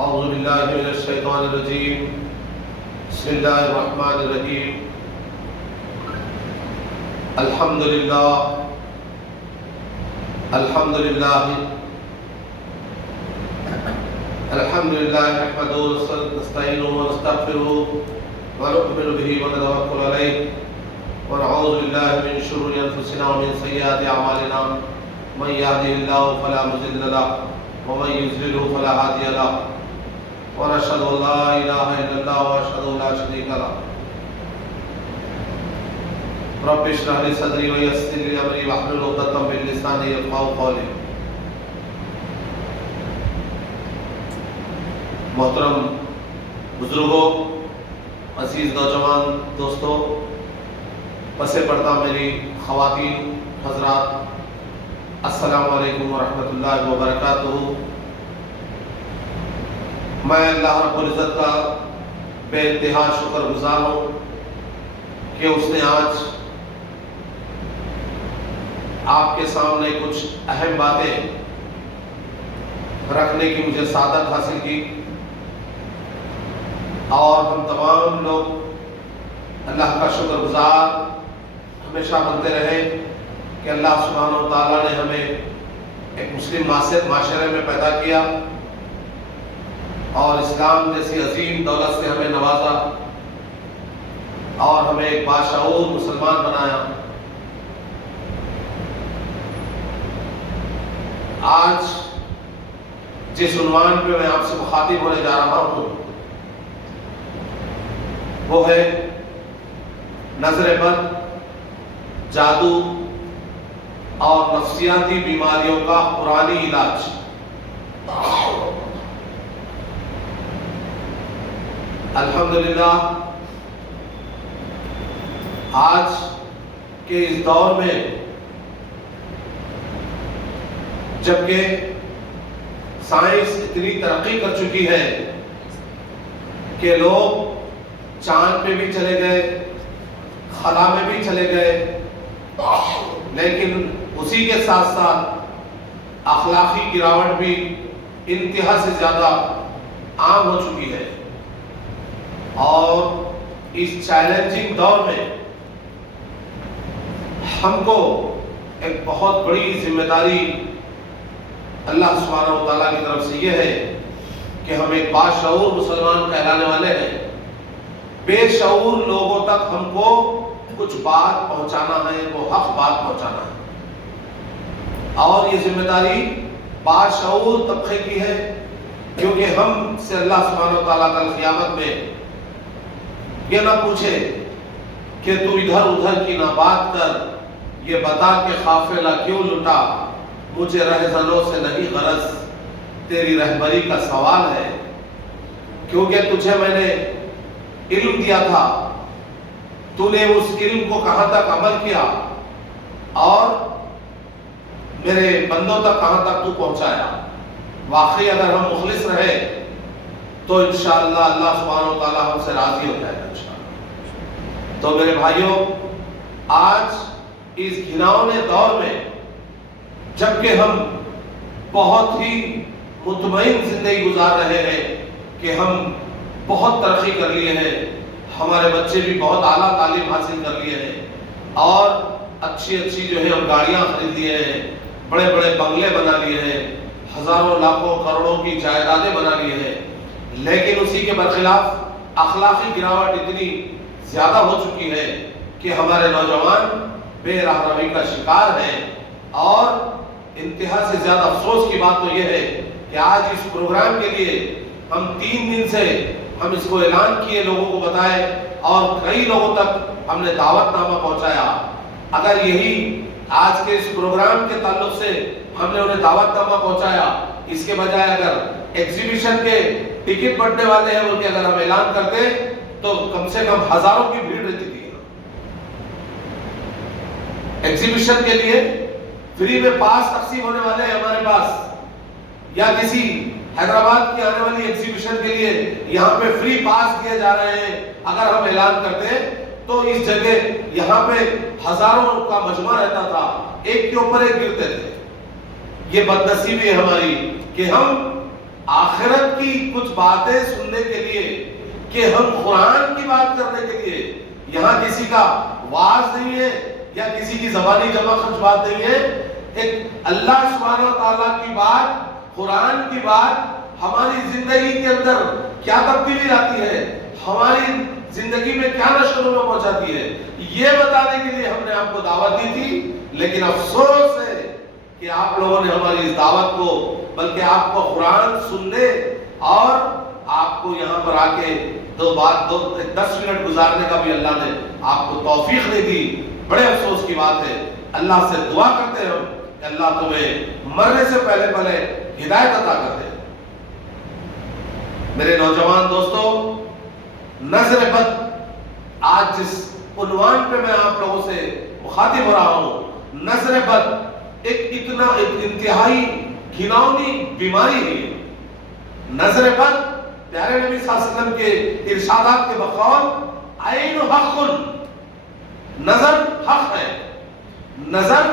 اعوذ باللہ من الشیطان الرجیم بسم اللہ الرحمن الرحیم الحمدللہ نحمده ونستعینه ونستغفره ونؤمن به ونتوکل علیہ ونعوذ باللہ من شرور انفسنا ومن سیئات اعمالنا من یهده اللہ فلا مضل له ومن یضلل فلا هادی له ونشهد ان لا الہ الا اللہ واشهد لا شریک له رب اشرح لي صدری ویسر لي امری واحلل عقدۃ من لسانی یفقهوا قولی۔ محترم بزرگوں، عزیز نوجوان دوستوں، پس پردہ میری خواتین حضرات، السلام علیکم ورحمۃ اللہ وبرکاتہ۔ میں اللہ رب العزت کا بے انتہا شکر گزار ہوں کہ اس نے آج آپ کے سامنے کچھ اہم باتیں رکھنے کی مجھے سعادت حاصل کی، اور ہم تمام لوگ اللہ کا شکر گزار ہمیشہ بنتے رہے کہ اللہ سبحانہ و تعالیٰ نے ہمیں ایک مسلم معاشرے میں پیدا کیا اور اسلام جیسی عظیم دولت سے ہمیں نوازا اور ہمیں ایک باشعور مسلمان بنایا۔ آج جس عنوان پہ میں آپ سے مخاطب ہونے جا رہا ہوں وہ ہے نظر بد، جادو اور نفسیاتی بیماریوں کا قرآنی علاج۔ الحمدللہ آج کے اس دور میں جبکہ سائنس اتنی ترقی کر چکی ہے کہ لوگ چاند پہ بھی چلے گئے، خلا میں بھی چلے گئے، لیکن اسی کے ساتھ ساتھ اخلاقی گراوٹ بھی انتہا سے زیادہ عام ہو چکی ہے۔ اور اس چیلنجنگ دور میں ہم کو ایک بہت بڑی ذمہ داری اللہ سبحانہ و تعالیٰ کی طرف سے یہ ہے کہ ہم ایک باشعور مسلمان کہلانے والے ہیں۔ بے شعور لوگوں تک ہم کو کچھ بات پہنچانا ہے، وہ حق بات پہنچانا ہے، اور یہ ذمہ داری باشعور طبقے کی ہے، کیونکہ ہم سے اللہ سبحانہ و تعالیٰ کل قیامت میں یہ نہ پوچھے کہ تو ادھر ادھر کی نہ بات کر، یہ بتا کہ قافلہ کیوں لٹا، مجھے رہزنوں سے نہیں غرض، تیری رہبری کا سوال ہے، کیونکہ تجھے میں نے علم دیا تھا، تو نے اس علم کو کہاں تک عمل کیا اور میرے بندوں تک کہاں تک تو پہنچایا۔ واقعی اگر ہم مخلص رہے تو انشاءاللہ اللہ سبحانہ و تعالیٰ ہم سے راضی ہو جائے گا انشاءاللہ۔ تو میرے بھائیوں، آج اس گھناؤنے دور میں جبکہ ہم بہت ہی مطمئن زندگی گزار رہے ہیں کہ ہم بہت ترقی کر لیے ہیں، ہمارے بچے بھی بہت اعلیٰ تعلیم حاصل کر لیے ہیں، اور اچھی جو ہے ہم گاڑیاں خرید لیے ہیں، بڑے بڑے بنگلے بنا لیے ہیں، ہزاروں لاکھوں کروڑوں کی جائیدادیں بنا لیے ہیں، لیکن اسی کے برخلاف اخلاقی گراوٹ اتنی زیادہ ہو چکی ہے کہ ہمارے نوجوان بے راہنمائی کا شکار ہیں۔ اور انتہا سے زیادہ افسوس کی بات تو یہ ہے کہ آج اس پروگرام کے لیے ہم 3 دن سے ہم اس کو اعلان کیے، لوگوں کو بتائے، اور کئی لوگوں تک ہم نے دعوت نامہ پہنچایا۔ اگر یہی آج کے اس پروگرام کے تعلق سے ہم نے انہیں دعوت نامہ پہنچایا، اس کے بجائے اگر ایگزیبیشن کے ٹکٹ بٹنے والے ہیں بلکہ اگر ہم اعلان کرتے تو کم سے کم ہزاروں کی بھیڑ رہتی تھی۔ ایگزیبیشن کے لیے فری میں پاس تقسیم ہونے والے ہیں ہمارے پاس، یا کسی حیدرآباد کی آنے والی ایگزیبیشن کے لیے یہاں پہ فری پاس دیے جا رہے ہیں۔ اگر ہم اعلان کرتے تو اس جگہ یہاں پہ ہزاروں کا مجمع رہتا تھا، ایک کے اوپر ایک گرتے تھے۔ یہ بدنصیبی ہے ہماری کہ ہم آخرت کی کچھ باتیں سننے کے لیے کہ ہم قرآن کی بات کرنے کے لیے، یہاں کسی کا واعظ نہیں ہے یا کسی کی زبانی جمع خرچ بات نہیں ہے، ایک اللہ سبحانہ و تعالیٰ کی بات، قرآن کی بات ہماری زندگی کے اندر کیا تبدیلی لاتی ہے، ہماری زندگی میں کیا نشو و نما پہنچاتی ہے، یہ بتانے کے لیے ہم نے آپ کو دعوت دی تھی۔ لیکن افسوس ہے کہ آپ لوگوں نے ہماری اس دعوت کو، بلکہ آپ کو قرآن سننے اور آپ کو یہاں پر آ کے 10 منٹ گزارنے کا بھی اللہ نے آپ کو توفیق نہیں دی۔ بڑے افسوس کی بات ہے۔ اللہ سے دعا کرتے ہیں ہم کہ اللہ تمہیں مرنے سے پہلے ہدایت عطا کرتے ہیں۔ میرے نوجوان دوستو، نظر بد، آج جس عنوان پہ میں آپ لوگوں سے مخاطب ہو رہا ہوں، نظر بد ایک انتہائی گھناؤنی بیماری ہے۔ نظر بد پیارے نبی صلی اللہ علیہ وسلم کے ارشادات کے بقول عین حق، نظر حق ہے، نظر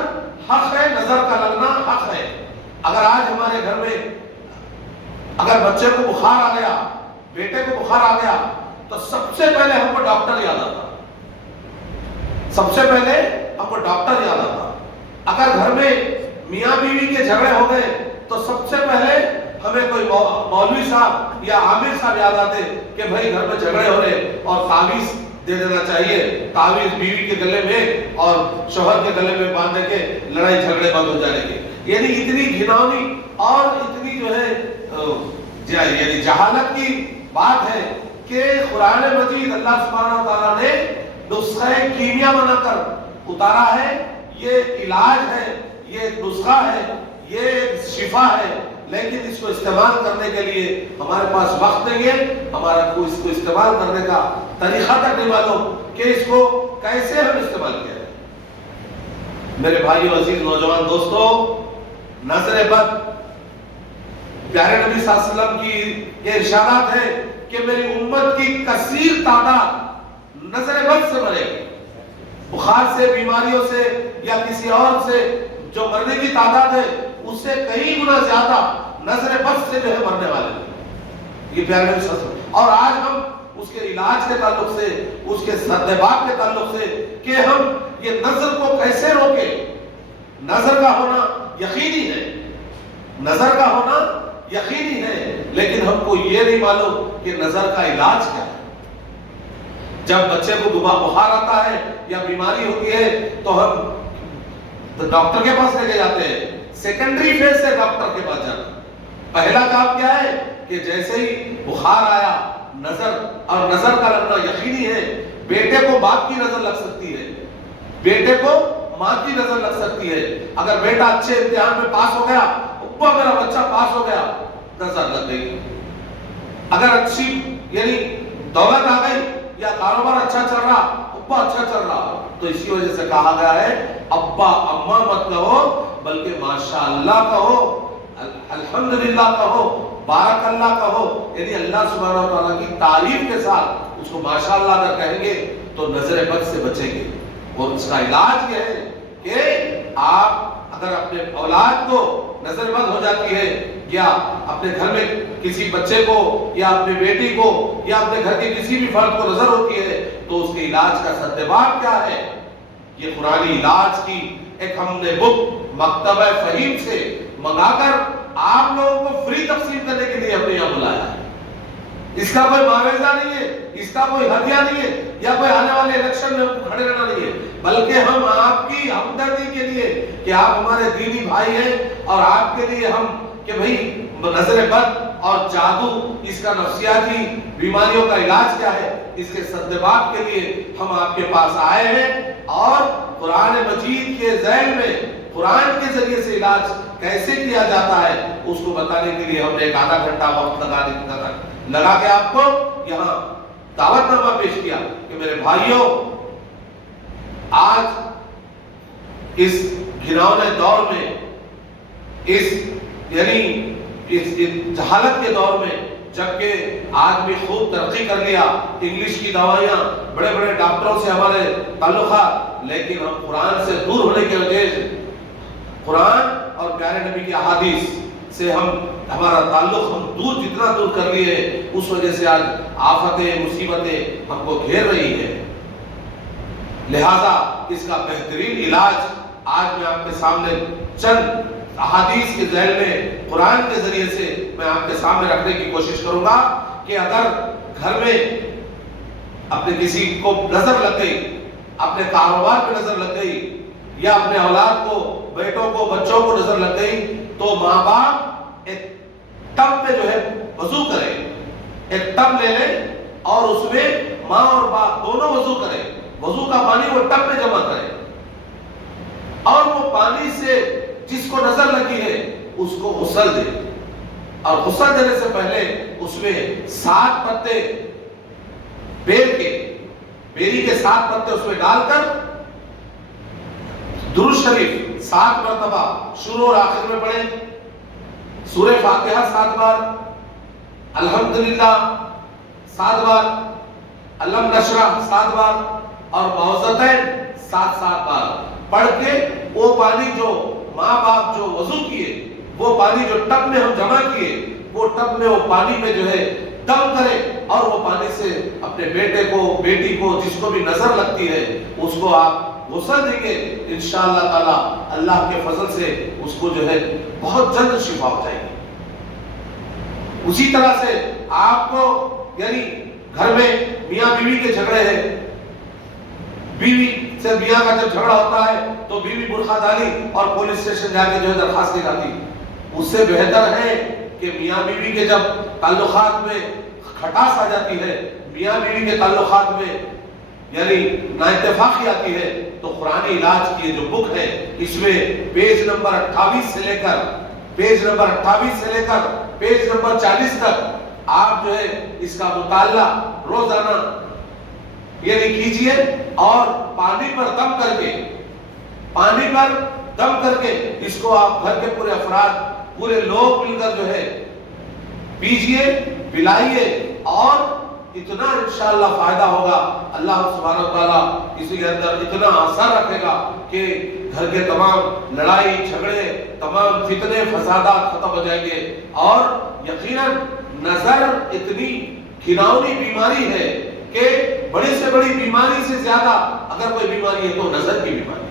حق ہے، نظر کا لگنا حق ہے۔ اگر آج ہمارے گھر میں اگر بچے کو بخار آ گیا، بیٹے کو بخار آ گیا، تو سب سے پہلے ہم کو ڈاکٹر یاد آتا، سب سے پہلے ہم کو ڈاکٹر یاد آتا۔ اگر گھر میں میاں بیوی کے جھگڑے ہو گئے تو سب سے پہلے ہمیں کوئی مولوی صاحب یا عامر صاحب یاد آتے کہ بھائی گھر میں جھگڑے ہو رہے اور تعویذ دے دینا چاہیے، تعویذ بیوی کے گلے میں اور شوہر کے گلے میں باندھنے کے لڑائی جھگڑے بند ہو جائیں گے۔ یعنی اتنی گھناؤنی اور اتنی جو ہے یعنی جہالت کی بات ہے کہ قرآن مجید اللہ سبحانہ تعالیٰ نے نسخہ کیمیا بنا کر اتارا ہے۔ یہ علاج ہے، یہ ایک نسخہ ہے، یہ ایک شفا ہے، لیکن اس کو استعمال کرنے کے لیے ہمارے پاس وقت نہیں ہے، ہمارا کو اس کو استعمال کرنے کا طریقہ تک نہیں معلوم کہ اس کو کیسے ہم استعمال کیا ہے۔ میرے بھائیو، عزیز نوجوان دوستو، نظر بد، پیارے نبی صلی اللہ علیہ وسلم کی یہ ارشادات ہے کہ میری امت کی کثیر تعداد نظر بد سے مرے گی۔ بخار سے، بیماریوں سے یا کسی اور سے جو مرنے کی تعداد ہے اس سے کئی گنا زیادہ نظر بد سے جو ہے مرنے والے ہیں، یہ پیارے نبی صلی اللہ علیہ وسلم۔ اور آج ہم اس کے علاج کے تعلق سے، اس کے سدباب کے تعلق سے کہ ہم یہ نظر کو کیسے روکیں۔ نظر کا ہونا یقینی ہے، نظر کا ہونا یقینی ہے، لیکن ہم کو یہ نہیں معلوم کہ نظر کا علاج کیا ہے۔ جب بچے کو بخار آتا ہے یا بیماری ہوتی ہے تو ہم ڈاکٹر کے پاس لے کے جاتے ہیں، سیکنڈری فیز سے ڈاکٹر کے پاس جانا۔ پہلا کام کیا ہے کہ جیسے ہی بخار آیا، نظر، اور نظر کا لگنا یقینی ہے۔ بیٹے کو باپ کی نظر لگ سکتی ہے، بیٹے کو ماں کی نظر لگ سکتی ہے۔ اگر بیٹا اچھے امتحان میں پاس ہو گیا، ابا میرا بچہ پاس ہو گیا، نظر لگ گئی۔ اگر اچھی یعنی دولت آ گئی یا کاروبار اچھا چل رہا، ابا اچھا چل رہا، تو اسی وجہ سے کہا گیا ہے ابا اما مت کہو بلکہ ماشاءاللہ کہو، الحمدللہ کہو، بارک اللہ کہو۔ یعنی اللہ سبحانہ و تعالیٰ کی تعریف کے ساتھ اس کو ماشاءاللہ اگر کہیں گے تو نظر بد سے بچیں گے۔ اور اس کا علاج یہ ہے کہ آپ اگر اپنے اولاد کو نظر بد ہو جاتی ہے یا اپنے گھر میں کسی بچے کو یا اپنے بیٹی کو یا اپنے گھر کے کسی بھی فرد کو نظر ہوتی ہے تو اس کے علاج کا سدباب کیا ہے؟ یہ قرآنی علاج کی ایک ہم نے بک مکتبہ فہیم سے منگا کر آپ لوگوں کو فری تقسیم کرنے کے لیے ہم نے یہاں بلایا ہے۔ اس کا کوئی معاوضہ نہیں ہے، اس کا کوئی ہدیہ نہیں ہے، یا کوئی آنے والے الیکشن میں ہم کو کھڑے رہنا نہیں ہے، بلکہ ہم آپ کی ہمدردی کے لیے کہ آپ ہمارے دینی بھائی ہیں، اور آپ کے لیے ہم کہ بھئی نظر بد اور جادو، اس کا نفسیاتی بیماریوں کا علاج کیا ہے، اس کے سدباب کے لیے ہم آپ کے پاس آئے ہیں، اور قرآن مجید کے ذیل میں قرآن کے ذریعے سے علاج کیسے کیا جاتا ہے اس کو بتانے کے لیے ہم نے ایک آدھا گھنٹہ وقت لگا کے آپ کو یہاں دعوت نامہ پیش کیا کہ میرے بھائیوں، آج اس گھناؤنے دور میں، اس جہالت کے دور میں، جبکہ آدمی خوب ترقی کر لیا، انگلش کی دوائیاں، بڑے بڑے ڈاکٹروں سے ہمارے تعلقات، لیکن ہم قرآن سے دور ہونے کی وجہ سے، قرآن اور پیارے نبی کی احادیث سے ہم ہمارا تعلق ہم دور جتنا دور کر لیے اس وجہ سے آج آفتیں مصیبتیں ہم کو گھیر رہی ہے. لہذا اس کا بہترین علاج آج میں آپ کے سامنے چند احادیث کے ذیل میں قرآن کے ذریعے سے میں آپ کے سامنے رکھنے کی کوشش کروں گا کہ اگر گھر میں اپنے کسی کو نظر لگ گئی، اپنے کاروبار پہ نظر لگ گئی، یا اپنے اولاد کو، بیٹوں کو، بچوں کو نظر لگ گئی، تو ماں باپ ایک ٹب میں جو ہے وضو کرے، ایک ٹب لے لیں اور اس میں ماں اور باپ دونوں وضو کریں. وضو کا پانی وہ ٹب میں جمع کرے اور وہ پانی سے جس کو نظر لگی ہے اس کو غسل دے، اور غسل دینے سے پہلے اس میں 7 پتے بیری کے 7 پتے اس میں ڈال کر درود شریف 7 مرتبہ شروع اور آخر میں پڑھیں، سورہ فاتحہ 7 بار، الحمدللہ 7 بار، علم نشرح 7 بار اور معوذتین 7 بار پڑھ کے وہ پانی جو ماں باپ جو وضو کیے، وہ پانی جو ٹب میں ہم جمع کیے، وہ ٹب میں وہ پانی میں جو ہے دم کرے اور وہ پانی سے اپنے بیٹے کو، بیٹی کو، جس کو بھی نظر لگتی ہے اس کو آپ غسل دیں گے. انشاءاللہ تعالی اللہ کے فضل سے اس کو جو ہے بہت جلد شفا ہو جائے گی. اسی طرح سے آپ کو یعنی گھر میں میاں بیوی کے جھگڑے ہیں، بیوی سے میاں کا جب جھگڑا ہوتا ہے تو بیوی برقع ڈالی اور پولیس اسٹیشن جا کے جو ہے درخواست لگاتی، اس سے بہتر ہے کہ میاں بیوی کے جب تعلقات میں کھٹاس آ جاتی ہے، میاں بیوی کے تعلقات میں یعنی نااتفاقی آتی ہے، تو قرآنی علاج کی جو بک ہے اس میں پیج نمبر 28 سے لے کر پیج نمبر 40 تک آپ جو ہے اس کا مطالعہ روزانہ یعنی کیجئے اور پانی پر دم کر کے اس کو آپ گھر کے پورے افراد، پورے لوگ مل کر جو ہے پیجئے، پلائیے، اور اتنا انشاءاللہ فائدہ ہوگا. اللہ سبحانہ وتعالی اسی کے اندر اتنا اثر رکھے گا کہ گھر کے تمام لڑائی جھگڑے، تمام فتنے فسادات ختم ہو جائیں گے. اور یقیناً نظر اتنی گھناؤنی بیماری ہے کہ بڑی سے بڑی بیماری سے زیادہ اگر کوئی بیماری ہے تو نظر کی بیماری ہے.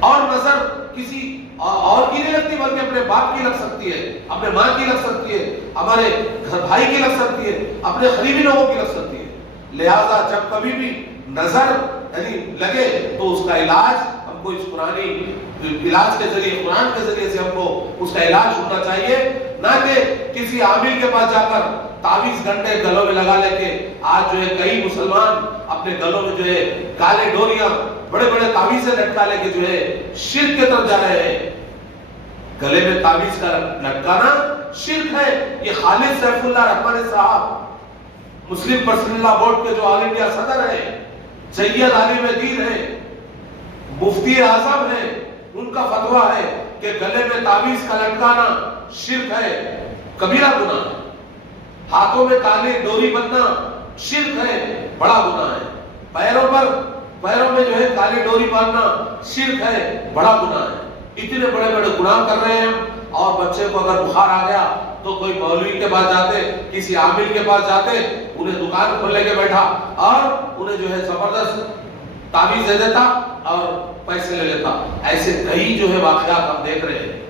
اور نظر کسی اور کی نہیں لگتی بلکہ اپنے باپ کی لگ سکتی ہے، اپنے ماں کی لگ سکتی ہے، ہمارے گھر بھائی کی لگ سکتی ہے، اپنے قریبی لوگوں کی لگ سکتی ہے. لہذا جب کبھی بھی نظر یعنی لگے تو اس کا علاج ہم کو اس قرآنی علاج کے ذریعے، قرآن کے ذریعے سے ہم کو اس کا علاج ہونا چاہیے، نہ کہ کسی عامل کے پاس جا کر تعویذ گھنٹے گلوں میں لگا لے کے. آج جو ہے کئی مسلمان اپنے گلوں میں جو ہے کالے ڈوریاں، بڑے بڑے تعویذیں لٹکا لے کے جو ہے شرک کی طرف جا رہے ہیں. گلے میں تعویذ کا لٹکانا شرک ہے. یہ خالد سیف اللہ رحمانی صاحب مسلم پرسنل بورڈ کے جو آل انڈیا صدر ہیں، سید عالم دین ہیں، مفتی اعظم ہیں، ان کا فتویٰ ہے کہ گلے میں تعویذ کا لٹکانا شرک ہے، کبیرہ گناہ ہے. ہاتھوں میں کالی ڈوری بننا شرک ہے، بڑا گناہ ہے. پیروں میں جو ہے کالی ڈوری باندھنا شرک ہے، بڑا گناہ ہے. اتنے بڑے بڑے گناہ کر رہے ہیں. اور بچے کو اگر بخار آ گیا تو کوئی مولوی کے پاس جاتے، کسی عامل کے پاس جاتے، انہیں دکان کھولنے کے بیٹھا اور انہیں جو ہے زبردست تعویذ دے دیتا اور پیسے لے لیتا. ایسے کئی جو ہے واقعات ہم دیکھ رہے ہیں.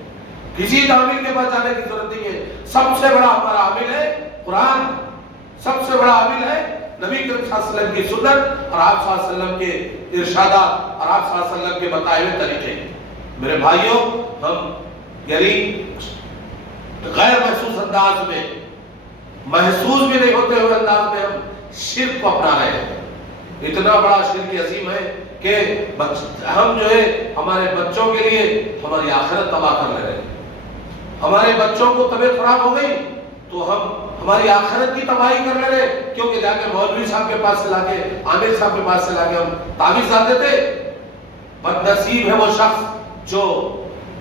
کسی عامل کے پاس جانے کی ضرورت نہیں ہے. سب سے بڑا ہمارا عامل ہے قرآن، سب سے بڑا عامل ہے نبی کریم صلی اللہ علیہ وسلم کی سنت اور آپ صلی اللہ علیہ وسلم کے ارشادات اور آپ صلی اللہ علیہ وسلم کے بتائے ہوئے طریقے. میرے بھائیوں، ہم یعنی غیر محسوس انداز میں، محسوس بھی نہیں ہوتے ہوئے انداز میں ہم شرک کو اپنا رہے ہیں. اتنا بڑا شرک عظیم ہے کہ ہم جو ہے ہمارے بچوں کے لیے ہماری آخرت تباہ کر لے رہے ہیں. ہمارے بچوں کو طبیعت خراب ہو گئی تو ہم ہماری آخرت کی تباہی کر لے رہے ہیں، کیونکہ جا کے مولوی صاحب کے پاس سے لا کے، عامل صاحب کے پاس سے لا کے ہم تعویذ لاتے تھے. بد نصیب ہے وہ شخص جو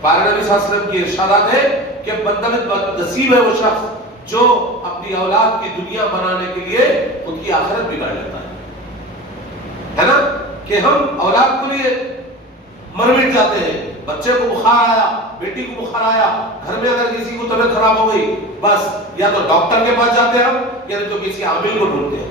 پارے نبی صلی اللہ علیہ وسلم کی ارشادات ہے کہ بد نصیب ہے وہ شخص جو اپنی اولاد کی دنیا بنانے کے لیے خود کی آخرت بگاڑ لیتا ہے نا. کہ ہم اولاد کے لیے مر مٹ جاتے ہیں، بچے کو بخار آیا، بیٹی کو بخار آیا، گھر میں اگر کسی کو طبیعت خراب ہو گئی، بس یا تو ڈاکٹر کے پاس جاتے ہیں ہم، یا تو کسی عامل کو ڈھونڈتے ہیں۔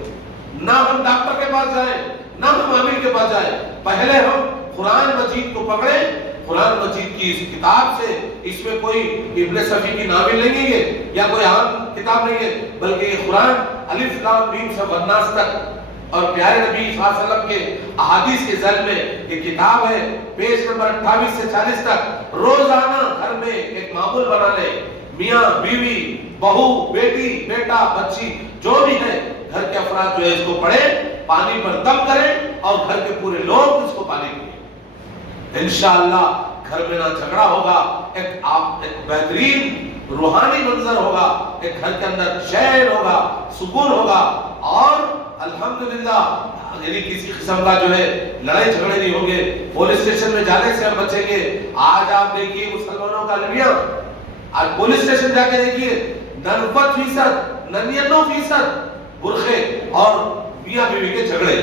نہ ہم ڈاکٹر کے پاس جائیں، نہ ہم عامل کے پاس جائیں، پہلے ہم قرآن مجید کو پکڑیں، قرآن مجید کی اس کتاب سے۔ اس میں کوئی ابن صفی کی ناول نہیں ہے یہ، یا کوئی عام کتاب نہیں ہے، بلکہ یہ قرآن الف لام میم سے والناس تک اور پیارے نبی صلی اللہ علیہ وسلم کے احادیث کے ذیل میں یہ کتاب ہے۔ پیج نمبر 28 سے 40 تک روزانہ گھر میں ایک معمول بنا لیں، میاں بیوی، بہو، بیٹی، بیٹا، بچی، جو بھی ہے، گھر کے افراد جو ہے اس کو پڑھیں، پانی پر دم کریں اور گھر کے پورے لوگ اس کو پانی پیئیں۔ انشاءاللہ گھر میں نہ جھگڑا ہوگا، ایک بہترین روحانی منظر ہوگا، ایک گھر کے اندر چین ہوگا، سکون ہوگا، اور الحمدللہ یعنی کسی قسم کا جو ہے لڑائی جھگڑے نہیں ہوں گے۔ پولیس اسٹیشن میں جانے سے ہم بچیں گے۔ آج آپ دیکھیے مسلمانوں کا المیہ، آج پولیس اسٹیشن جا کے دیکھیے 90% 99% برخے اور میاں بیوی کے جھگڑے۔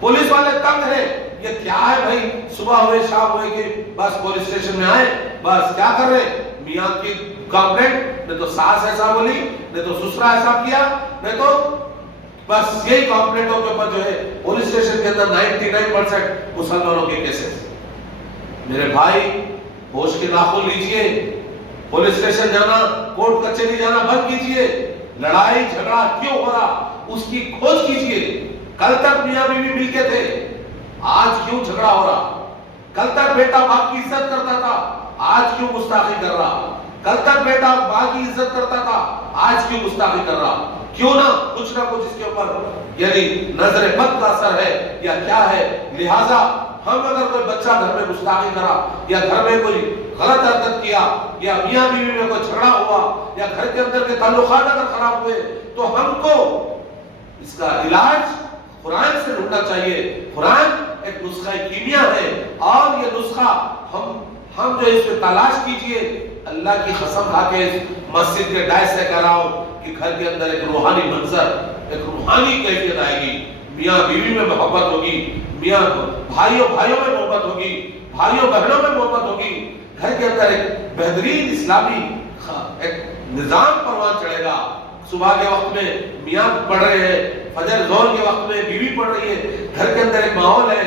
پولیس والے تنگ ہیں، یہ کیا ہے بھائی، صبح ہوئے شام ہوئے کہ بس پولیس اسٹیشن میں آئے، بس کیا کر رہے، میاں کی کمپلینٹ، نہ تو ساس ایسا بولی، نہ تو سسرا ایسا کیا، نہ تو بس یہی کمپلینٹوں کے اوپر جو ہے پولیس اسٹیشن کے اندر 99% مسلمانوں کے کیسز۔ میرے بھائی ہوش کے ناخن لیجئے، پولیس اسٹیشن جانا، کورٹ کچہری جانا بند کیجئے۔ لڑائی جھگڑا کیوں ہو رہا اس کی کھوج کیجئے۔ کل تک میاں بیوی مل کے تھے، آج کیوں جھگڑا ہو رہا؟ کل تک بیٹا باپ کی عزت کرتا تھا، آج کیوں گستاخی کر رہا؟ کل تک بیٹا باپ کی عزت کرتا تھا، آج کیوں گستاخی کر رہا؟ کیوں نہ کچھ اس کے اوپر یعنی نظر بد کا اثر ہے یا کیا ہے۔ لہٰذا ہم اگر کوئی بچہ گھر میں گستاخی کرا، یا گھر میں کوئی غلط حرکت کیا، یا میاں بیوی میں کوئی جھگڑا ہوا، یا گھر کے اندر کے تعلقات اگر خراب ہوئے، تو ہم کو اس کا علاج قرآن سے ڈھونڈنا چاہیے۔ قرآن ایک نسخہ کیمیا ہے، اور یہ نسخہ ہم جو اس میں تلاش کیجئے۔ اللہ کی قسم کھا کے اس مسجد کے ڈائس سے کہہ رہا ہوں کہ گھر کے اندر ایک روحانی منظر، ایک روحانی کیفیت آئے گی، میاں بیوی میں محبت ہوگی، میاں بھائیوں میں محبت ہوگی، بھائیوں بہنوں میں محبت ہوگی، گھر کے اندر ایک بہترین اسلامی ایک نظام پروان چڑھے گا۔ صبح کے وقت میں میاں پڑھ رہے ہیں، فجر ظہر کے وقت میں بیوی پڑھ رہی ہے، گھر کے اندر ایک ماحول ہے،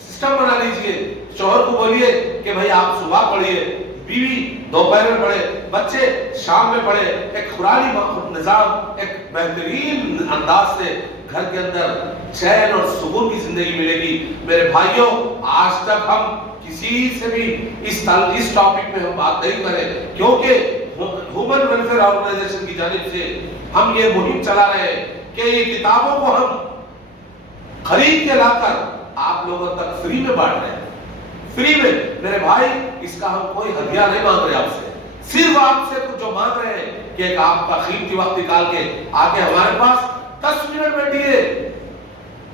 سسٹم بنا لیجئے۔ شوہر کو بولیے کہ بھائی آپ صبح پڑھیے، بیوی دوپہر میں پڑھے، بچے شام میں پڑھے۔ ایک قرآنی نظام ایک بہترین انداز سے گھر کے اندر چین اور سکون کی زندگی ملے گی۔ میرے بھائیوں، آج تک ہم کسی سے بھی اس ٹاپک میں ہم بات نہیں کریں، کیونکہ ہیومن ویلفیئر آرگنائزیشن کی جانب سے ہم یہ مہم چلا رہے ہیں کہ یہ کتابوں کو ہم خرید کے لا کر آپ لوگوں تک فری میں بانٹ رہے ہیں، فری میں۔ میرے بھائی، اس کا ہم کوئی ہدیہ نہیں مانگ رہے آپ سے، صرف آپ سے کچھ جو مانگ رہے ہیں کہ ایک آپ کا قیمتی وقت نکال کے آ کے ہمارے پاس 10 منٹ بیٹھیے،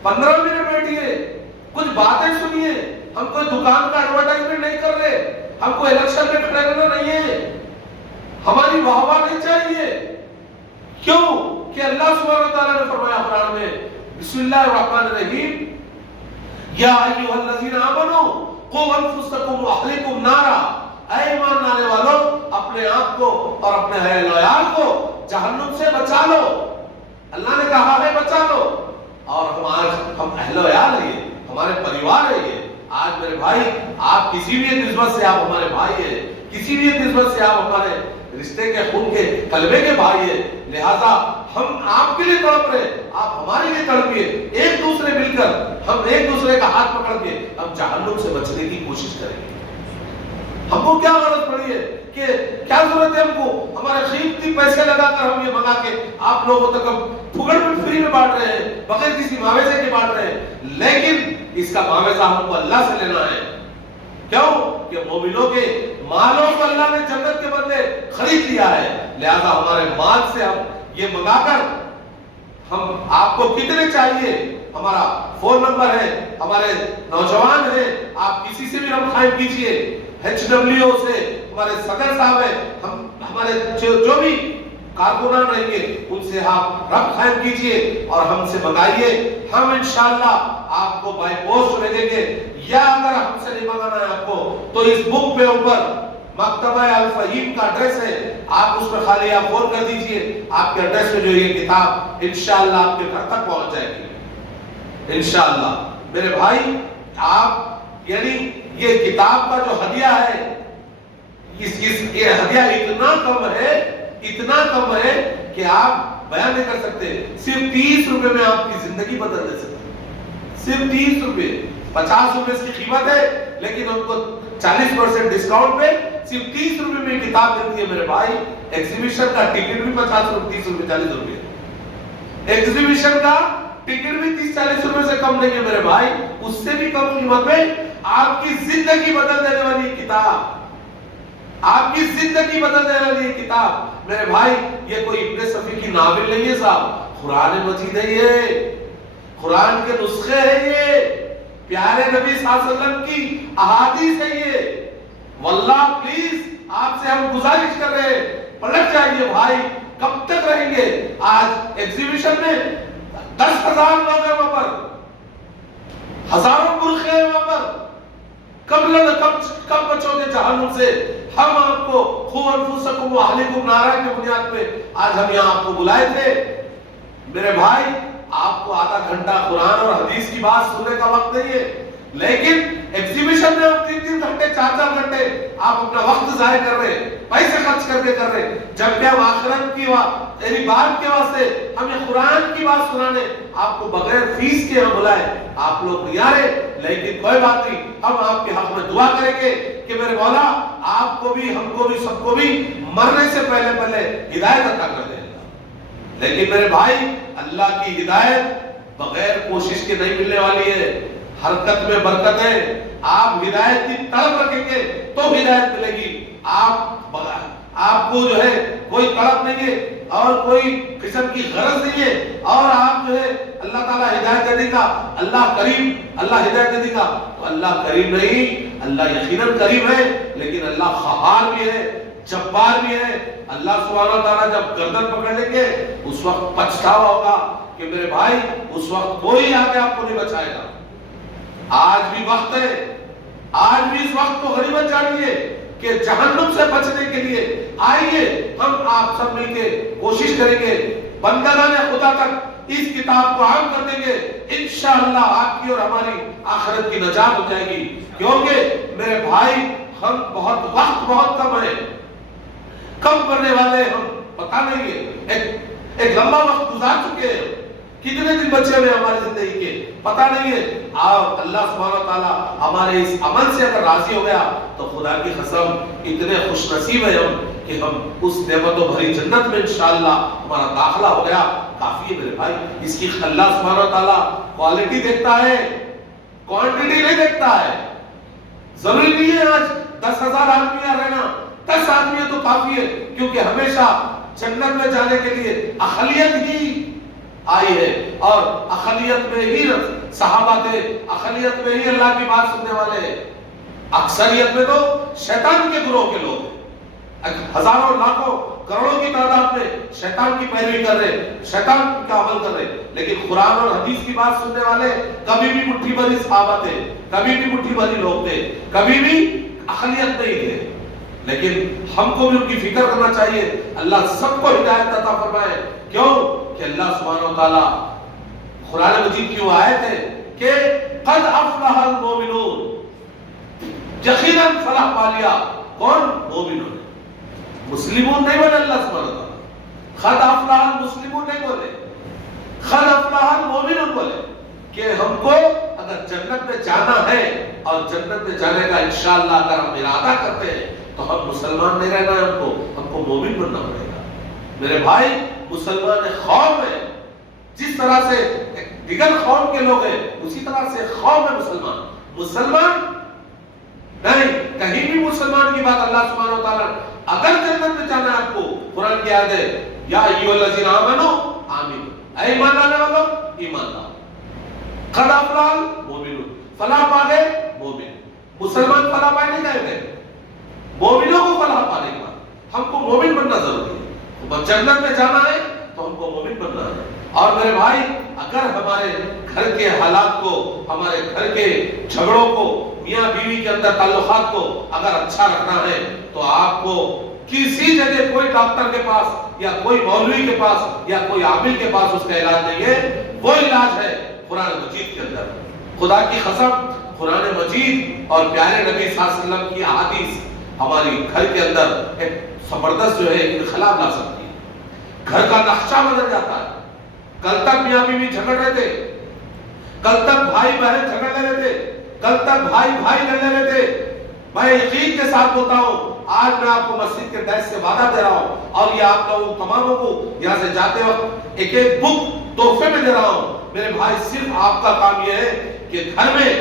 15 منٹ بیٹھیے، کچھ باتیں سنیے۔ ہم کوئی دکان کا ایڈورٹائزمنٹ نہیں کر رہے، ہم کو الیکشن میں کھڑے رہنا نہیں ہے، ہماری واہ واہ نہیں چاہیے۔ کیوں کہ اللہ سبحانہ وتعالیٰ نے فرمایا قرآن میں، بسم اللہ الرحمن الرحیم، یا ایھا الذین آمنوا قوا انفسکم واہلیکم نارا، اے ایمان لانے والوں، اپنے آپ کو اور اپنے اہل و عیال کو جہنم سے بچا لو۔ اللہ نے کہا ہے بچا لو، اور ہم اہل و عیال ہیں، ہمارے پریوار ہے یہ۔ آج میرے بھائی، آپ کسی بھی نسبت سے آپ ہمارے بھائی ہیں، کسی بھی نسبت سے آپ ہمارے رشتے کے خون کے قلبے کے بھائی ہیں، لہذا ہم آپ کے لیے تڑپ رہے، آپ ہمارے لیے تڑپیے۔ ایک دوسرے مل کر ہم ایک دوسرے کا ہاتھ پکڑ کے ہم جہنم سے بچنے کی کوشش کریں گے۔ ہم کو کیا غلط پڑی ہے کہ کیا ضرورت ہے ہم کو ہمارے قیمتی پیسے لگا کر ہم یہ منگا کے آپ لوگوں تک ہم پھگڑ میں فری میں بانٹ رہے ہیں، بغیر کسی معاوضے کے بانٹ رہے ہیں، لیکن اس کا معاوضہ ہم کو اللہ سے لینا ہے۔ کیوں کہ مومنوں کے مالوں کو اللہ نے جنت کے بدلے خرید لیا ہے، لہذا ہمارے مال سے ہم یہ منگا کر ہم آپ کو کتنے چاہیے، ہمارا فون نمبر ہے، ہمارے نوجوان ہیں، آپ کسی سے بھی ربط قائم کیجئے، HWO سے ہمارے صدر صاحب ہیں، ہمارے جو بھی کارکنان رہیں گے ان سے آپ ربط قائم کیجئے اور ہم سے منگائیے۔ ہم انشاءاللہ آپ کو بائی پوسٹ بھیجیں گے، یا اگر ہم سے نہیں منگانا ہے آپ کو تو اس بک پہ اوپر مکتبہ الفہیم کا ایڈریس ہے، آپ اس پہ خالی آپ فون کر دیجئے، آپ کے ایڈریس پہ جو یہ کتاب انشاءاللہ آپ کے گھر تک پہنچ جائے گی انشاءاللہ۔ میرے بھائی آپ یعنی یہ کتاب کا جو ہدیہ ہے، یہ ہدیہ اتنا کم ہے کہ آپ بیان نہیں کر سکتے۔ صرف 30 روپے میں آپ کی زندگی بدل دے سکتے ہیں، صرف 30 روپے۔ 50 روپے اس کی قیمت ہے، لیکن ہم کو 40% ڈسکاؤنٹ پہ صرف 30 روپے میں کتاب ملتی ہے میرے بھائی۔ ایگزیبیشن کا ٹکٹ بھی 50 روپے، 30 روپے، 40 روپے۔ ایگزیبیشن کا ٹکٹ بھی 30-40 روپے سے کم نہیں ہے میرے بھائی، اس سے بھی کم قیمت میں آپ کی زندگی بدل دینے والی کتاب، آپ کی زندگی بدل دینے والی کتاب میرے بھائی۔ یہ کوئی ابن صفی کی ناول نہیں ہے صاحب، قرآن مجید ہے، یہ قرآن کے نسخے ہیں، یہ پیارے نبی صلی اللہ علیہ وسلم کی احادیث ہے یہ۔ واللہ پلیز آپ سے ہم گزارش کر رہے ہیں، پلٹ جائیے بھائی، کب تک رہیں گے؟ آج ایگزیبیشن میں 10,000 لوگ ہیں وہاں پر، ہزاروں برخے ہیں وہاں پر۔ کب بچو گے جہنم سے؟ ہم آپ کو خو انفسکم و اہلیکم نارا کی بنیاد پہ آج ہم یہاں آپ کو بلائے تھے میرے بھائی۔ آپ کو آدھا گھنٹہ قرآن اور حدیث کی بات سننے کا وقت نہیں ہے، لیکن ایگزیبیشن میں آپ 3 گھنٹے 4 گھنٹے آپ اپنا وقت ضائع کر رہے ہیں، پیسے خرچ کر رہے ہیں، جبکہ ہم آخرت کی یعنی بات کے واسطے ہمیں قرآن کی بات سنانے آپ کو بغیر فیس کے ہم بلائے، آپ لوگ نہیں آ رہے، لیکن کوئی بات نہیں، ہم آپ کے حق میں دعا کریں گے کہ میرے مولا آپ کو بھی، ہم کو بھی، سب کو بھی مرنے سے پہلے ہدایت عطا کر دیں۔ لیکن میرے بھائی اللہ کی ہدایت بغیر کوشش کے نہیں ملنے والی ہے، حرکت میں برکت ہے۔ آپ ہدایت کی طلب رکھیں گے تو ہدایت ملے گی۔ آپ کو جو ہے کوئی طلب نہیں ہے اور کوئی قسم کی غرض نہیں ہے، اور آپ جو ہے اللہ تعالیٰ ہدایت دے دے گا، اللہ کریم، اللہ ہدایت دے دے گا، تو اللہ کریم نہیں، اللہ یقیناً کریم ہے، لیکن اللہ قہار بھی ہے، جبار بھی ہے۔ اللہ سبحانہ وتعالیٰ جب گردن پکڑ لیں گے اس وقت پچھتاوا ہوگا کہ میرے بھائی اس وقت کوئی آگے آپ کو نہیں بچائے گا۔ آج بھی وقت ہے، آج بھی اس وقت کو غنیمت جانیے کہ جہنم سے بچنے کے لیے آئیے ہم آپ سب مل کے کوشش کریں گے، بندگان خدا تک اس کتاب کو عام کر دیں گے، انشاءاللہ آپ کی اور ہماری آخرت کی نجات ہو جائے گی۔ کیونکہ میرے بھائی ہم وقت بہت کم ہے، کم کرنے والے ہم پتہ نہیں ہے، ایک لمبا وقت گزار چکے ہیں، کتنے دن بچے ہوئے ہماری زندگی کے پتہ نہیں ہے۔ آپ اللہ سبحانہ وتعالیٰ ہمارے اس عمل سے اگر راضی ہو گیا تو خدا کی قسم اتنے خوش نصیب ہیں ہم کہ ہم اس نعمتوں بھری جنت میں انشاءاللہ ہمارا داخلہ ہو گیا، کافی ہے میرے بھائی۔ اس کی اللہ سبحانہ وتعالیٰ کوالٹی دیکھتا ہے، کوانٹٹی نہیں دیکھتا ہے۔ ضروری نہیں ہے آج 10,000 آدمی آ رہنا، 10 آدمی تو کافی ہے، کیونکہ ہمیشہ جنت میں جانے کے لیے اقلیت ہی آئی ہے، اور اقلیت میں ہی صحابہ تھے، اقلیت میں ہی اللہ کی بات سننے والے ہیں۔ اکثریت میں تو شیطان کے گروہ کے لوگ ہیں، ہزاروں لاکھوں کروڑوں کی تعداد میں شیطان کی پیروی کر رہے، شیطان کا عمل کر رہے، لیکن قرآن اور حدیث کی بات سننے والے کبھی بھی مٹھی بھری صحابہ تھے، کبھی بھی مٹھی بھری لوگ تھے، کبھی بھی اقلیت نہیں تھے۔ لیکن ہم کو بھی ان کی فکر کرنا چاہیے۔ اللہ سب کو ہدایت عطا فرمائے۔ کیوں کہ اللہ سبحانہ وتعالیٰ قرآن مجید کی وہ آیت ہے کہ قد افلح المؤمنون، یقیناً فلاح پا لیا کون؟ مومنون۔ مسلمون نہیں بولے اللہ سبحانہ وتعالیٰ، قد افلح المسلمون نہیں بولے، قد افلح المؤمنون بولے کہ ہم کو اگر جنت میں جانا ہے اور جنت میں جانے کا انشاءاللہ اگر ہم ارادہ کرتے ہیں تو ہم مسلمان نہیں رہنا ہے، ہم کو مومن بننا پڑے گا۔ میرے بھائی مسلمان قوم ہے، جس طرح سے دیگر قوم کے لوگ ہیں اسی طرح سے قوم ہے مسلمان نہیں، کہیں بھی مسلمان کی بات اللہ سبحانہ وتعالیٰ اگر جنت میں جانا ہے آپ کو، قرآن کی آیت ہے یا ایھا الذین آمنوا آمنوا، اے ایمان لانے والوں ایمان لاؤ، قد افلح المؤمنون، فلاح پا گئے مومن۔ مسلمان فلاح پائے نہیں جائیں گے، مومنوں کو فلاح پانے کے بعد ہم کو مومن بننا ضروری ہے۔ جنت میں جانا ہے تو ہم کو مومن بننا ہے۔ اور میرے بھائی اگر ہمارے گھر کے حالات کو، ہمارے گھر کے جھگڑوں کو، میاں بیوی کے اندر تعلقات کو اگر اچھا رکھنا ہے تو آپ کو کسی جگہ کوئی ڈاکٹر کے پاس یا کوئی مولوی کے پاس یا کوئی عامل کے پاس اس کا علاج نہیں ہے. وہ علاج ہے قرآن مجید کے اندر. خدا کی قسم قرآن مجید اور پیارے نبی صلی اللہ علیہ وسلم کی احادیث ہماری گھر کے اندر ایک زبردست جو ہے انقلاب لا سکتی ہے. گھر کا نقشہ بدل جاتا ہے. کل تک میاں بیوی جھگڑ رہے تھے، کل تک بھائی بہن جھگڑ رہے تھے، کل تک بھائی بھائی لڑ رہے تھے. میں یقین کے ساتھ بولتا ہوں آج میں آپ کو مسجد کے ڈیسک سے وعدہ دے رہا ہوں اور یہ آپ لوگوں تماموں کو یہاں سے جاتے وقت ایک ایک بک تحفے میں دے رہا ہوں. میرے بھائی صرف آپ کا کام یہ ہے کہ گھر میں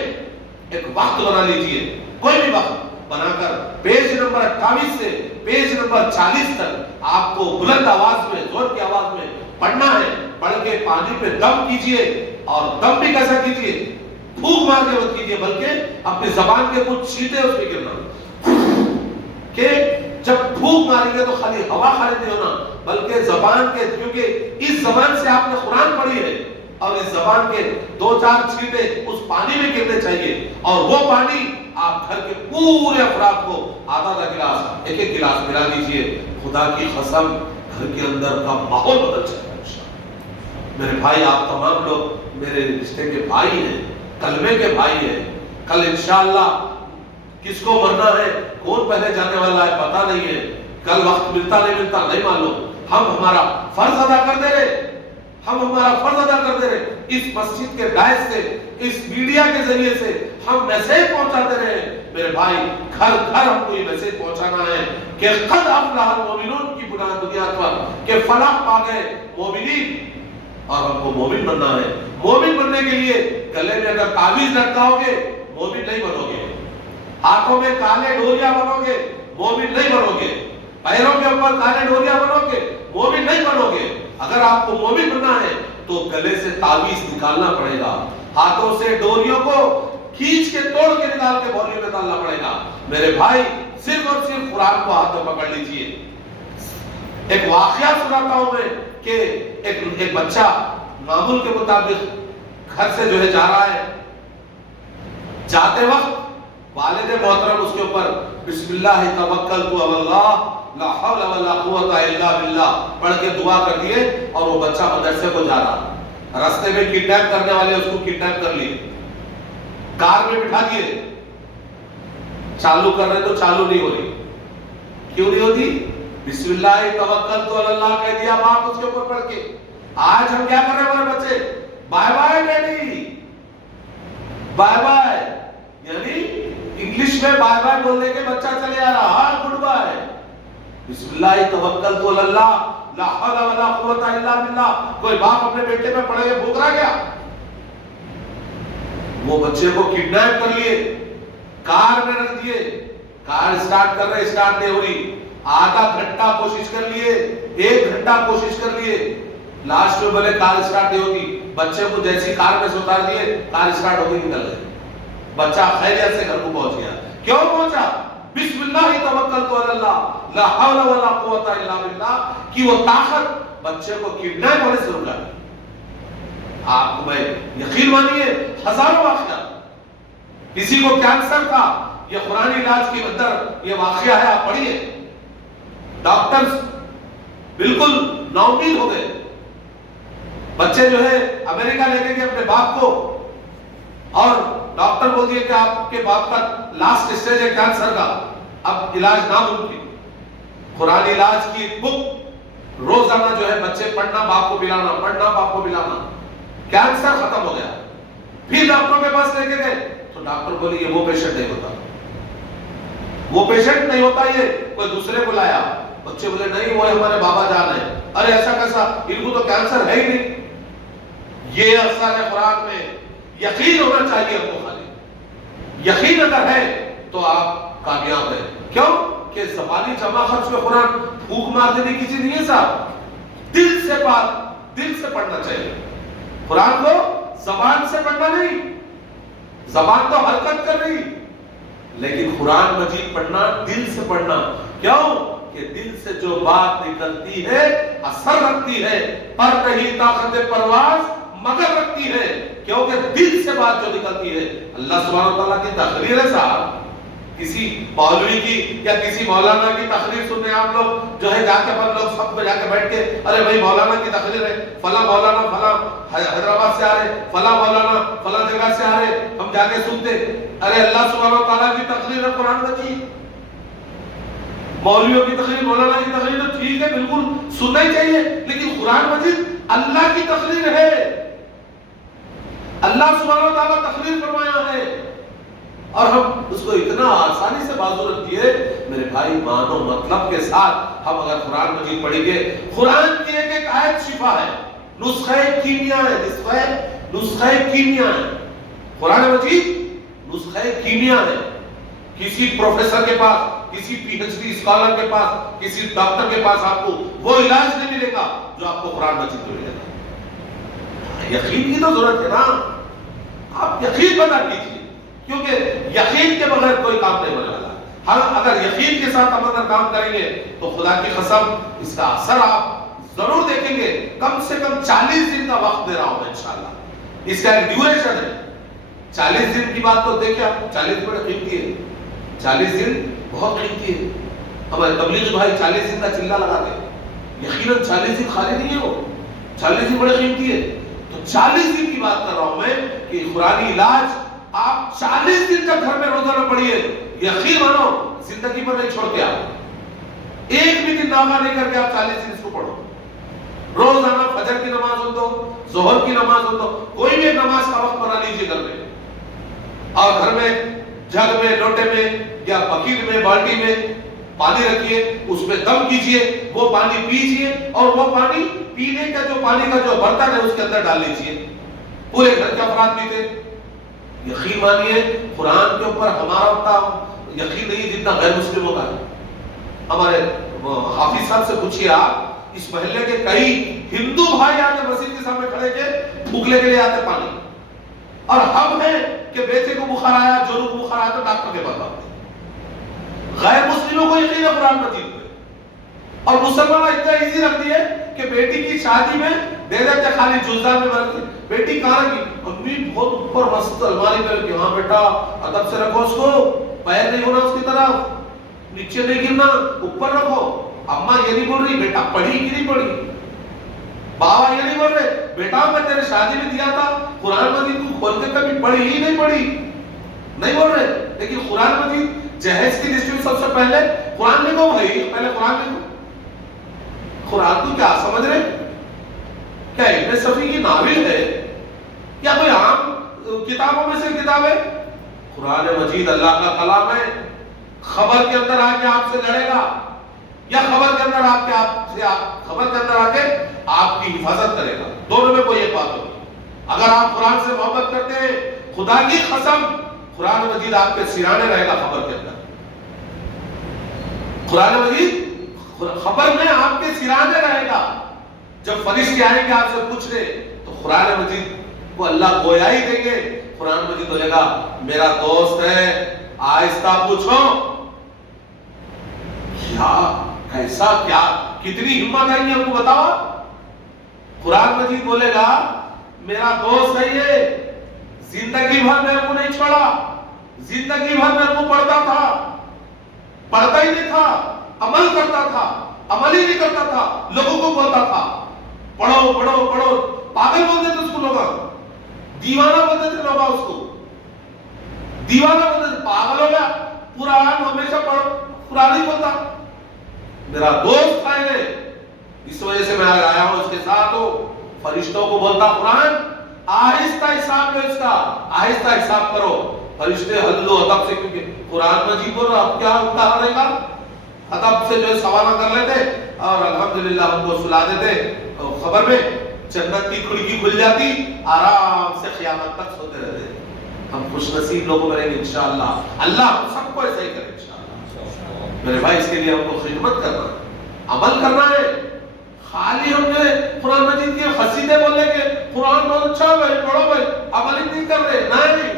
ایک وقت بنا لیجئے، کوئی بھی وقت بنا کر پیج نمبر 28 سے پیج نمبر 40 تک آپ کو بلند آواز میں، زور کی آواز میں پڑھنا ہے. پڑھ کے پانی پہ دم کیجئے، اور دم بھی کیسا کیجئے؟ پھونک مار کے مت کیجئے، بلکہ اپنی زبان کے کچھ چھینٹے اس پہ گرنا، کہ جب پھونک ماریں گے تو خالی ہوا خارج نہیں ہونا بلکہ زبان کے، کیونکہ اس زبان سے آپ نے قرآن پڑھی ہے اور اس زبان کے 2-4 چھینٹے اس پانی میں گرنے چاہیے. اور وہ پانی آپ گھر کے پورے افراد کو آدھا گلاس، ایک ایک گلاس پلا دیجئے. خدا کی قسم گھر کے اندر کا ماحول بدل جائے گا. میرے بھائی آپ تمام لوگ میرے رشتے کے بھائی ہیں، کلمے کے بھائی ہیں. کل انشاءاللہ کس کو مرنا ہے، کون پہلے جانے والا ہے پتہ نہیں ہے. کل وقت ملتا نہیں معلوم. ہم ہمارا فرض ادا کر دے رہے، اس مسجد کے ڈائس سے، اس میڈیا کے ذریعے سے ہم میسیج پہنچاتے رہے. میرے بھائی گھر گھر ہم کو یہ میسیج پہنچانا ہے کہ قد افلح المؤمنون کی بنیاد پر کہ فلاح پا گئے مومنین. اور ہم کو مومن بننا ہے. مومن بننے کے لیے گلے میں اگر تعویذ لٹکاؤ گے مومن نہیں بنو گے، ہاتھوں میں کالے ڈوریاں بنو گے مومن نہیں بنو گے، پیروں کے اوپر کالے ڈوریاں بنو گے مومن نہیں بنو گے. اگر آپ کو مومن بننا ہے تو گلے سے تعویذ نکالنا پڑے گا، ہاتھوں سے ڈوریوں کو کھینچ کے توڑ کے نکال کے بولی میں ڈالنا پڑے گا. میرے بھائی صرف اور صرف قرآن کو ہاتھ میں پکڑ لیجئے. ایک واقعہ سناتا ہوں میں کہ ایک بچہ معمول کے مطابق گھر سے جو ہے جا رہا ہے. جاتے وقت والد محترم اس کے اوپر بسم اللہ توکلت علی اللہ لا حول ولا قوت الا باللہ پڑھ کے دعا کر دیے. اور وہ بچہ مدرسے کو جا رہا، راستے میں کڈنیپ کرنے والے اس کو کڈنیپ کر لیے، کار میں بٹھا دیے. چالو کر رہے تو چالو نہیں ہو رہی. کیوں نہیں ہوتی؟ بسم اللہ توکلت علی اللہ کہہ دیا باپ اس کے اوپر پڑھ کے. آج ہم کیا کر رہے ہیں ہمارے بچے؟ Bye bye daddy, bye bye, یعنی انگلش میں بائے بائے بولنے کے بچہ چلے آ رہا. ہاں گڈ بائے. بسم اللہ توکلت علی اللہ لا حول ولا قوت الا باللہ. کوئی باپ اپنے بیٹے میں پڑھے بھوک رہا گیا؟ وہ بچے کو کڈنیپ کر لیے، کار میں رکھ دیے. کار سٹارٹ کر رہے، سٹارٹ نہیں ہو رہی. آدھا گھنٹہ کوشش کر لیے، 1 گھنٹہ کوشش کر لیے. لاسٹ میں بولے کار سٹارٹ نہیں ہوتی. بچے کو جیسی کار میں سے اتار دیے، کار سٹارٹ ہو گئی، نکل گئے. بچہ خیریت سے گھر کو پہنچ گیا. کیوں پہنچا؟ بسم اللہ توکلت علی اللہ لا حول ولا قوت الا باللہ کی وہ طاقت بچے کو کڈنیپ ہونے سے روکا. آپ کو میں یقین مانیے ہزاروں واقعہ. کسی کو کینسر تھا، یہ قرآن علاج کے اندر یہ واقعہ ہے، آپ پڑھیے. ڈاکٹرز بالکل نا امید ہو گئے. بچے جو ہے امریکہ لے کے گئے اپنے باپ کو، اور ڈاکٹر بول دیے کہ آپ کے باپ کا لاسٹ اسٹیج ہے کینسر کا، اب علاج ناممکن. قرآن علاج کی بک روزانہ جو ہے بچے پڑھنا، باپ کو پلانا، پڑھنا باپ کو پلانا. کینسر ختم ہو گیا. پھر ڈاکٹر کے پاس لے کے گئے تو ڈاکٹر بولے یہ وہ پیشنٹ نہیں ہوتا، وہ پیشنٹ نہیں ہوتا، یہ کوئی دوسرے کو لایا. بچے بولے نہیں وہ ہمارے بابا جان ہے. ارے ایسا کیسا، ان کو تو کینسر ہے ہی نہیں. یہ اثر ہے قرآن میں. یقین ہونا چاہیے آپ کو. خالی یقین اگر ہے تو آپ کامیاب ہیں. کیوں کہ زبانی جمع خرچ میں قرآن پھونک مار دینے کی چیز نہیں ہے صاحب. دل سے بات، دل سے پڑھنا چاہیے. قرآن کو زبان سے پڑھنا نہیں، زبان تو حرکت کر رہی، لیکن قرآن مجید پڑھنا دل سے پڑھنا. کیوں؟ کہ دل سے جو بات نکلتی ہے اثر رکھتی ہے، پر نہیں طاقت پرواز مگر رکھتی ہے، کیونکہ دل سے بات جو نکلتی ہے اللہ سبحانہ وتعالیٰ کی تقریر ہے صاحب۔ کسی مولوی کی یا کسی مولانا کی تقریر سننے آپ لوگ جو ہے جا کے اپن لوگ سب پہ جا کے بیٹھ کے ارے بھائی مولانا کی تقریر ہے، فلاں مولانا فلاں حیدرآباد سے آ رہے، فلاں مولانا فلاں جگہ سے آ رہے، ہم جا کے سنتے۔ ارے اللہ سبحانہ وتعالیٰ کی تقریر ہے قرآن مجید، مولویوں کی تقریر مولانا کی تقریر تو ٹھیک ہے بالکل سننا ہی چاہیے، لیکن قرآن مجید اللہ کی تقریر ہے، اللہ سبحانہ وتعالیٰ تقریر فرمایا ہے، اور ہم اس کو اتنا آسانی سے بازو رکھ دیے۔ میرے بھائی مانو مطلب کے ساتھ ہم اگر قرآن مجید پڑھیں گے، قرآن کی ایک ایک آیت شفا ہے، نسخہ کیمیا ہے، نسخہ کیمیا ہے، قرآن مجید نسخہ کیمیا ہے۔ کسی پروفیسر کے پاس، کسی پی ایچ ڈی اسکالر کے پاس، کسی ڈاکٹر کے پاس آپ کو وہ علاج نہیں ملے گا جو آپ کو قرآن مجید میں ملے گا۔ یقین کی تو ضرورت ہے نا، آپ یقین پیدا کیجیے، کیونکہ یقین کے بغیر کوئی کام نہیں ہونے والا۔ ہم اگر یقین کے ساتھ ہم اگر کام کریں گے تو خدا کی قسم اس کا اثر آپ ضرور دیکھیں گے۔ کم سے کم 40 دن کا وقت دے رہا ہوں میں انشاءاللہ، اس کا ایک ڈیوریشن ہے۔ 40 دن کی بات تو دیکھیں آپ، 40 دن بڑے قیمتی ہے، 40 دن بہت قیمتی ہے۔ ہمارے تبلیغی بھائی 40 دن کا چلہ لگاتے ہیں، یقیناً 40 دن خالی نہیں ہے وہ، 40 دن بڑے قیمتی ہے۔ تو 40 دن کی بات کر رہا ہوں میں کہ قرآنی علاج آپ 40 دن کا گھر میں روزہ نہ پڑھیے، یقین مانو زندگی پر نہیں چھوڑ کے آپ ایک بھی دن ناغہ نہیں کر کے آپ 40 دن اس کو پڑھو۔ روزانہ فجر کی نماز ہو تو، ظہر کی نماز ہو تو، کوئی بھی نماز کا وقت بنا لیجیے گھر میں، اور گھر میں جگ میں، لوٹے میں یا بکیٹ میں، بالٹی میں پانی رکھیے، اس میں دم کیجیے، وہ پانی پیجیے، اور وہ پانی پینے کا جو پانی کا جو برتن ہے اس کے اندر ڈال لیجیے، پورے گھر کے افراد پیتے۔ یقین مانیے قرآن کے اوپر ہمارا اتنا یقین نہیں جتنا غیر مسلموں کا ہے۔ ہمارے حافظ صاحب سے پوچھیے آپ، اس محلے کے کئی ہندو بھائی آتے مسجد کے سامنے کھڑے کے پھونکنے کے لیے آتے پانی، اور ہم ہیں کہ بیٹے کو بخار آیا، جورو کو بخار آیا تو ڈاکٹر کے پاس آتے۔ غیر مسلموں کو یقین ہے قرآن مجید پہ، اور مسلمان اتنا ایزی رکھ دیے کہ بیٹی کی شادی میں دے دیتے خالی جوزدان میں بھر کے، بیٹی کہاں رکھی؟ امی بہت اوپر مست الماری میں رکھی، ہاں بیٹا ادب سے رکھو اس کو، پیر نہیں ہونا اس کی طرف، نیچے نہیں گرنا، اوپر رکھو۔ اماں یہ نہیں بول رہی بیٹا پڑھی کہ نہیں پڑھی، بابا یہ نہیں بول رہے بیٹا میں تیرے شادی میں دیا تھا قرآن مجید کو کھول کے کبھی پڑھی ہی نہیں پڑھی، نہیں بول رہے، لیکن قرآن مجید جہیز کی لسٹ میں سب سے پہلے قرآن لکھو بھائی، پہلے قرآن لکھو۔ قرآن کو کیا سمجھ رہے؟ کیا ابن صفی کی ناول ہے یا کوئی عام کتابوں میں سے کتاب ہے؟ قرآن مجید اللہ کا کلام ہے، خبر کے اندر آ کے آپ سے لڑے گا، یا خبر کے اندر خبر کے اندر آ کے آپ کی حفاظت کرے گا، دونوں میں کوئی ایک بات ہوگی۔ اگر آپ قرآن سے محبت کرتے ہیں، خدا کی قسم قرآن مجید آپ کے سرانے رہے گا خبر کے اندر، قرآن مجید خبر میں آپ کے سرانے رہے گا۔ جب فرشتے آئیں گے آپ سے پوچھنے تو قرآن مجید کو اللہ گویا ہی دیں گے، قرآن مجید بولے گا میرا دوست ہے، آہستہ پوچھو۔ کیا کیسا کیا کتنی ہمت آئی ہے ہم کو بتاؤ۔ قرآن مجید بولے گا میرا دوست ہے یہ، زندگی بھر میرے کو نہیں چھوڑا، زندگی بھر میرے کو پڑھتا تھا، پڑھتا ہی نہیں تھا، عمل کرتا تھا، عمل ہی نہیں کرتا تھا، لوگوں کو بولتا تھا پڑھو پڑھو پڑھو، پاگل بولتے تھے اس کو لوگ، دیوانہ بولتے تھے لوگ اس کو، دیوانہ بولتے تھے، پاگل ہو گیا، قرآن ہمیشہ پڑھو، قرآن ہی بولتا۔ میرا دوست تھا یہ، اس وجہ سے میں آیا ہوں اس کے ساتھ، ہو فرشتوں کو بولتا قرآن آہستہ حساب لو، اس کا آہستہ حساب کرو، فرشتے حد و ادب سے، کیونکہ قرآن مجید بولو اب کیا کہا رہے گا، ادب سے جو سوال کر لیتے اور الحمدللہ ہم کو سلا دیتے، خبر میں جنت کی کھڑکی کھل جاتی، آرام سے قیامت تک سوتے رہتے۔ ہم خوش نصیب لوگوں میں رہیں گے انشاءاللہ، اللہ ہم سب کو ایسا ہی کرے انشاءاللہ۔ میرے بھائی اس کے لیے ہم کو خدمت کرنا ہے، عمل کرنا ہے، خالی ہم نے قرآن مجید کے قصیدے بولنے کے قرآن بہت اچھا ہے بھائی پڑھو بھائی، عمل ہی نہیں کر رہے، نہیں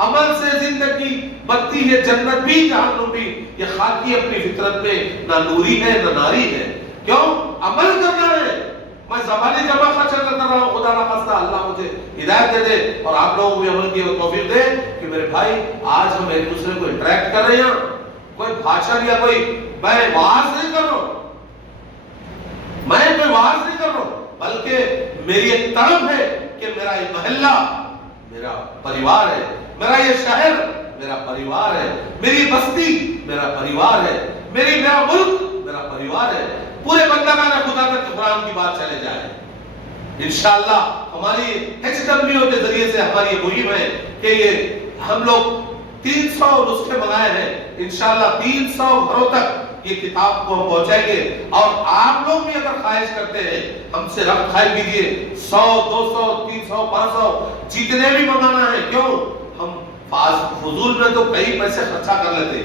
عمل سے زندگی بنتی ہے جنت بھی جہنم بھی. یہ خاکی اپنی فطرت میں نہ نوری ہے نہ ناری ہے. کیوں؟ عمل کرنا ہے. میں زبانی جمع خرچ کر رہا ہوں، خدا نہ خواستہ اللہ مجھے ہدایت دے دے اور آپ لوگوں کو بھی عمل کی توفیق دے کہ میرے بھائی آج ہم ایک دوسرے کو انٹریکٹ کر رہے ہیں. کوئی بھاشن یا کوئی میں وعظ نہیں کر رہا ہوں، میں کوئی وعظ نہیں کر رہا ہوں، بلکہ میری ایک طلب ہے کہ میرا یہ محلہ میرا پریوار ہے، میرا یہ شہر میرا پریوار ہے، میری بستی میرا پریوار ہے، میرا ملک میرا پریوار ہے. پورے بندگان خدا تک قرآن کی بات چلے جائے. انشاءاللہ ہماری HW کے ذریعے سے ہماری یہ مہم ہے کہ یہ ہم لوگ 300 نسخے منگائے ہیں. انشاءاللہ 300 گھروں تک یہ کتاب کو ہم پہنچائیں گے. اور آپ لوگ بھی اگر خواہش کرتے ہیں ہم سے ربط قائم کیجیے. 100 200 300 500 جتنے بھی منگانا ہے. کیوں؟ ہم فضول میں تو کئی پیسے خرچہ کر لیتے.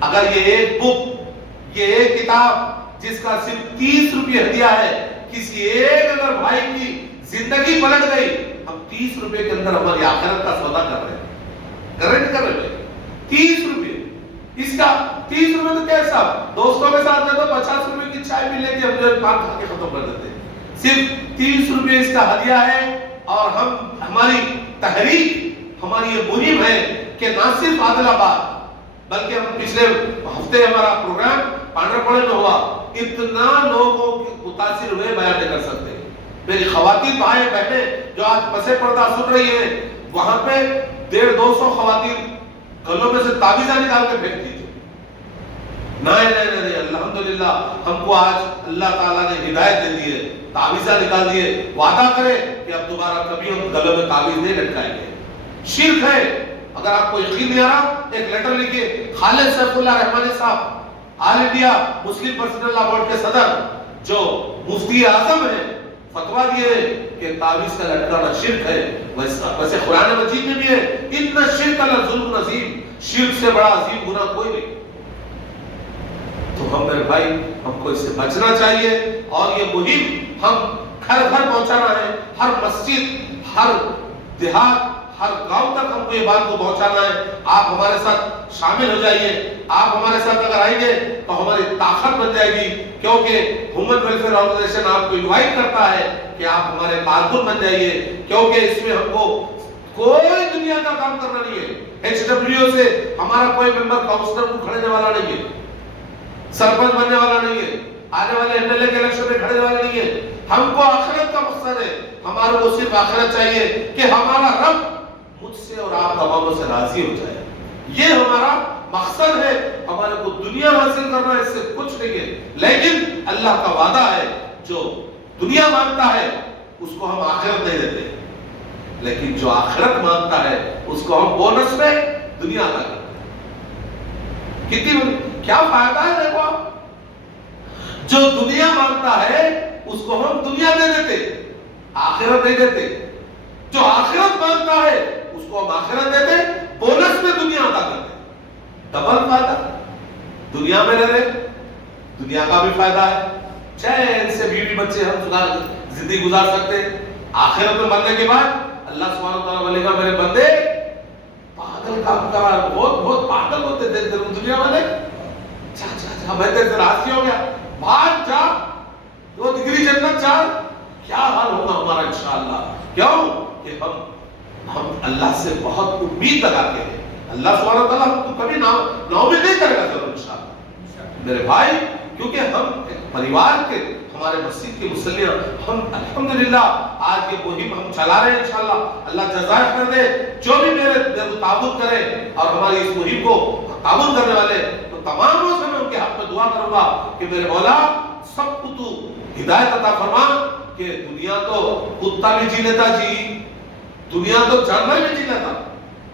اگر یہ ایک بک، یہ ایک کتاب جس کا صرف 30 روپے ہدیہ ہے، کسی ایک اگر بھائی کی زندگی پلٹ گئی، ہم 30 روپے کے اندر ہماری آخرت کا سودا کر رہے ہیں. کر رہے ہیں 30 روپے. اس کا 30 روپے تو کیا صاحب دوستوں کے ساتھ میں تو 50 روپے کی چائے بھی لے کے ہم جو پان کھا کے ختم کر دیتے ہیں. صرف 30 روپے اس کا ہدیہ ہے. اور ہم ہماری تحریک، ہماری یہ مہم ہے کہ نہ صرف عادل آباد بلکہ ہم پچھلے ہفتے ہمارا پروگرام پانڈرپوڑے میں ہوا. اتنا لوگوں کے متاثر ہوئے بیان نہیں کر سکتے. میری خواتین بھائی بہنیں جو آج پسے پردہ سن رہی ہیں، وہاں پہ 150-200 خواتین گلوں میں سے تعویذہ نکال کے پھینکتی تھی. نہیں الحمدللہ ہم کو آج اللہ تعالیٰ نے ہدایت دے دی ہے، تعویذہ نکال دیے. وعدہ کرے کہ اب دوبارہ کبھی ہم گلوں میں تعویذ نہیں لٹکائیں گے. شرک ہے. اگر آپ کو یقین نہیں آ رہا ایک لیٹر لکھیے. خالد سیف اللہ رحمانی صاحب آل انڈیا مسلم پرسنل لا بورڈ کے صدر جو مفتی اعظم ہیں، فتویٰ دیے کہ تعویذ کا لٹکانا شرک ہے. ویسے قرآن مجید میں بھی ہے ان الشرک لظلم عظیم، شرک سے بڑا عظیم گناہ کوئی نہیں. تو ہم میرے بھائی ہم کو اس سے بچنا چاہیے. اور یہ مہم ہم گھر گھر پہنچانا ہے. ہر مسجد، ہر دیہات، ہر گاؤں تک ہم کو یہ بات کو پہنچانا ہے. آپ ہمارے ساتھ شامل ہو جائیے. آپ ہمارے ساتھ اگر آئیں گے تو ہماری طاقت بن جائے گی. کیونکہ ہیومن ویلفیئر آرگنائزیشن آپ کو انوائٹ کرتا ہے کہ آپ ہمارے کارکن بن جائیے. کیونکہ اس میں ہم کو کوئی دنیا کا کام کرنا نہیں ہے. HW سے ہمارا کوئی ممبر کاؤنسلر کو کھڑنے والا نہیں ہے، سرپنچ بننے والا نہیں ہے، آنے والے MLA کے الیکشن میں کھڑنے والا نہیں ہے. ہم کو آخرت کا مقصد ہے. ہمارے کو صرف آخرت چاہیے کہ ہمارا رب مجھ سے اور آپ تماموں سے راضی ہو جائے. یہ ہمارا مقصد ہے. ہمارے کو دنیا حاصل کرنا اس سے کچھ نہیں ہے. لیکن اللہ کا وعدہ ہے جو دنیا مانگتا ہے اس کو ہم آخرت نہیں دیتے، لیکن جو آخرت مانگتا ہے اس کو ہم بونس میں دنیا عطا کرتے ہیں. کتنی کیا فائدہ ہے؟ دیکھو آپ، جو دنیا مانگتا ہے اس کو ہم دنیا دے دیتے، آخرت نہیں دیتے. جو آخرت مانگتا ہے اس کو ہم آخرت دیتے، بونس میں دنیا عطا کرتے. ڈبل فائدہ. دنیا میں رہے دنیا کا بھی فائدہ ہے، چین سے بیوی بچے ہم زندگی گزار سکتے ہیں. آخرت میں مرنے کے بعد اللہ سبحانہ وتعالیٰ بولے گا میرے بندے پاگل کام کر رہا ہے، بہت پاگل ہوتے تھے دنیا والے، جا میں تیرے سے راضی ہو گیا، بھاگ جا 2 ڈگری جنت چاہ. کیا حال ہوگا ہمارا انشاءاللہ. کیوں کہ ہم اللہ سے بہت امید لگاتے ہیں. اللہ سبحانہ وتعالیٰ ہم کو کبھی ناامید نہیں کرے گا ضرور انشاءاللہ میرے بھائی. کیونکہ ہم پریوار کے، ہمارے مسجد کے مسلیاں، ہم الحمدللہ آج یہ مہم ہم چلا رہے ہیں. انشاءاللہ اللہ جزائے کر دے جو بھی میرے تعاون کرے اور ہماری اس مہم کو تعاون کرنے والے، تو تمام سے میں ان کے حق میں دعا کروں گا کہ میرے مولا سب کو تو ہدایت عطا فرما کہ دنیا تو کتا بھی جی لیتا جی، دنیا تو جانور بھی جی لیتا.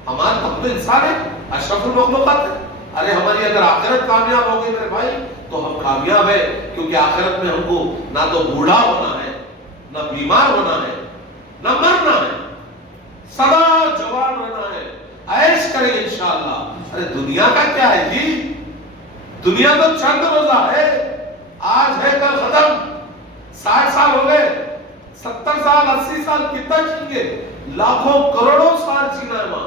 ہمارا ہم تو انسان ہے، اشرف المخلوقات ہے. ارے ہماری اگر آخرت کامیاب ہوگی میرے بھائی تو ہم کامیاب ہے. کیونکہ آخرت میں ہم کو نہ تو بوڑھا ہونا ہے، نہ بیمار ہونا ہے، نہ مرنا ہے، سدا جوان رہنا ہے، عیش کریں گے انشاءاللہ. ارے دنیا کا کیا ہے جی؟ دنیا تو چند روزہ ہے، آج ہے کل ختم. 60 سال ہو گئے، 70 سال 80 سال کتنا جیئیں گے؟ لاکھوں کروڑوں سال جینا ہے.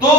2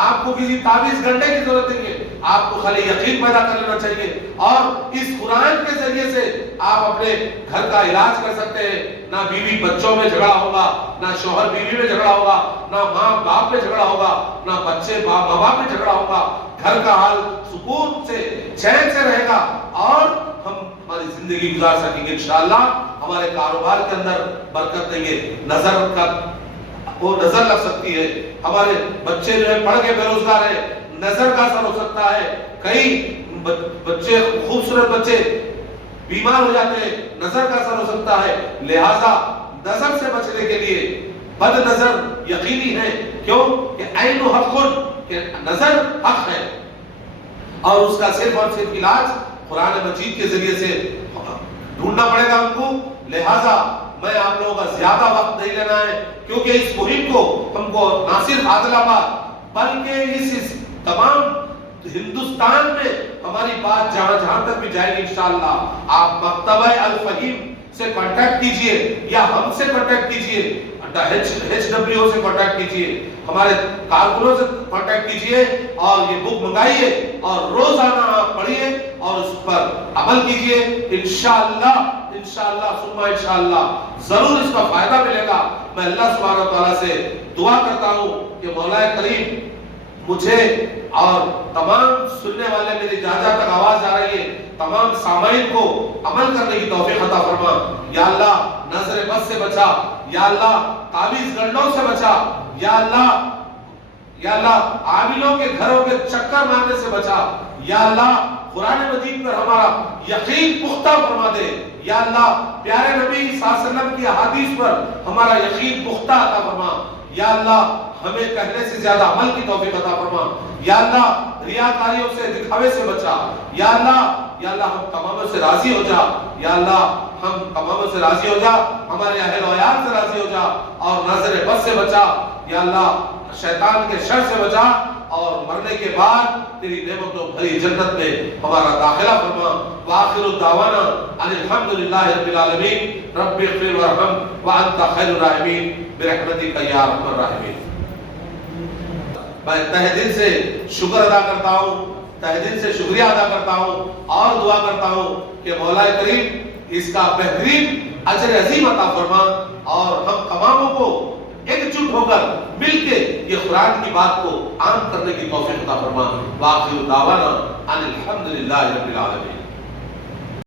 آپ کو کسی تعویذ گھنٹے کی ضرورت نہیں ہے, آپ کو خالی یقین پیدا کر لینا چاہیے, اور اس قرآن کے ذریعے سے آپ اپنے گھر کا علاج کر سکتے ہیں. نہ بیوی بچوں میں جھگڑا ہوگا, نہ شوہر بیوی میں جھگڑا ہوگا, نہ ماں باپ میں جھگڑا ہوگا, نہ بچے ماں باپ میں جھگڑا ہوگا. گھر کا حال سکون سے چین سے رہے گا, اور ہم ہماری زندگی گزار سکیں گے انشاءاللہ. ہمارے کاروبار کے اندر برکت دیں گے, نظر کا وہ نظر لگ سکتی ہے. ہمارے بچے جو ہے پڑھ کے بے روزگار ہے, نظر کا اثر ہو سکتا ہے. کئی بچے, خوبصورت بچے بیمار ہو جاتے ہیں, نظر کا اثر ہو سکتا ہے. لہذا نظر سے بچنے کے لیے بد نظر یقینی ہے. کیوں کہ عین حق, کہ نظر حق ہے, اور اس کا صرف اور صرف علاج قرآن مجید کے ذریعے سے ڈھونڈنا پڑے گا ہم کو. لہذا میں آپ لوگوں کا زیادہ وقت نہیں لینا ہے, کیونکہ اس مہم کو ہم کو نہ صرف عادل آباد بلکہ اس تمام ہندوستان میں ہماری بات جہاں جہاں تک بھی جائے گی انشاءاللہ. آپ مکتبہ الفہیم سے کانٹیکٹ کیجئے, یا ہم سے کانٹیکٹ کیجئے, HWO سے کانٹیکٹ کیجئے, ہمارے کارکنوں سے کانٹیکٹ کیجئے, اور یہ بک منگائیے اور روزانہ آپ پڑھیے اور اس پر عمل کیجئے. انشاءاللہ ثم انشاءاللہ ضرور اس کا فائدہ ملے گا. میں اللہ سبحانہ و تعالیٰ سے دعا کرتا ہوں کہ مولا کریم مجھے اور تمام سننے والے, میری جہاں جہاں تک آواز آ رہی ہے, تمام سامعین کو عمل کرنے کی توفیق عطا فرما. یا اللہ نظر بد سے بچا, یا اللہ تعویذ گنڈوں سے بچا, یا اللہ عاملوں کے گھروں کے چکر مارنے سے بچا. یا اللہ قرآن مجید پر ہمارا یقین پختہ فرما دے. یا اللہ پیارے نبی صلی اللہ علیہ وسلم کی احادیث پر ہمارا یقین پختہ عطا فرما. یا اللہ ہمیں کہنے سے زیادہ عمل کی توفیق عطا فرما. یا اللہ ریاکاریوں سے, دکھاوے سے بچا. یا اللہ ہم تماموں سے راضی ہو جا. یا اللہ ہم تماموں سے راضی ہو جا, ہمارے اہل و عیال سے راضی ہو جا, اور نظر بد سے بچا. یا اللہ شیطان کے شر سے بچا, اور مرنے کے بعد تیری نعمتوں بھری جنت میں ہمارا داخلہ فرما. وآخر دعوانا ان الحمدللہ رب العالمین. رب اغفر وارحم وانت خیر الراحمین برحمتک یا ارحم الراحمین. میں تہ دل سے شکر ادا کرتا ہوں, تہ دل سے شکریہ ادا کرتا ہوں, اور دعا کرتا ہوں کہ مولا کریم اس کا بہترین اجر عظیم عطا فرما, اور ہم تماموں کو ایک جٹ ہو کر مل کے یہ قرآن کی بات کو عام کرنے کی توفیق عطا فرما. وآخر دعوانا ان الحمدللہ رب العالمین.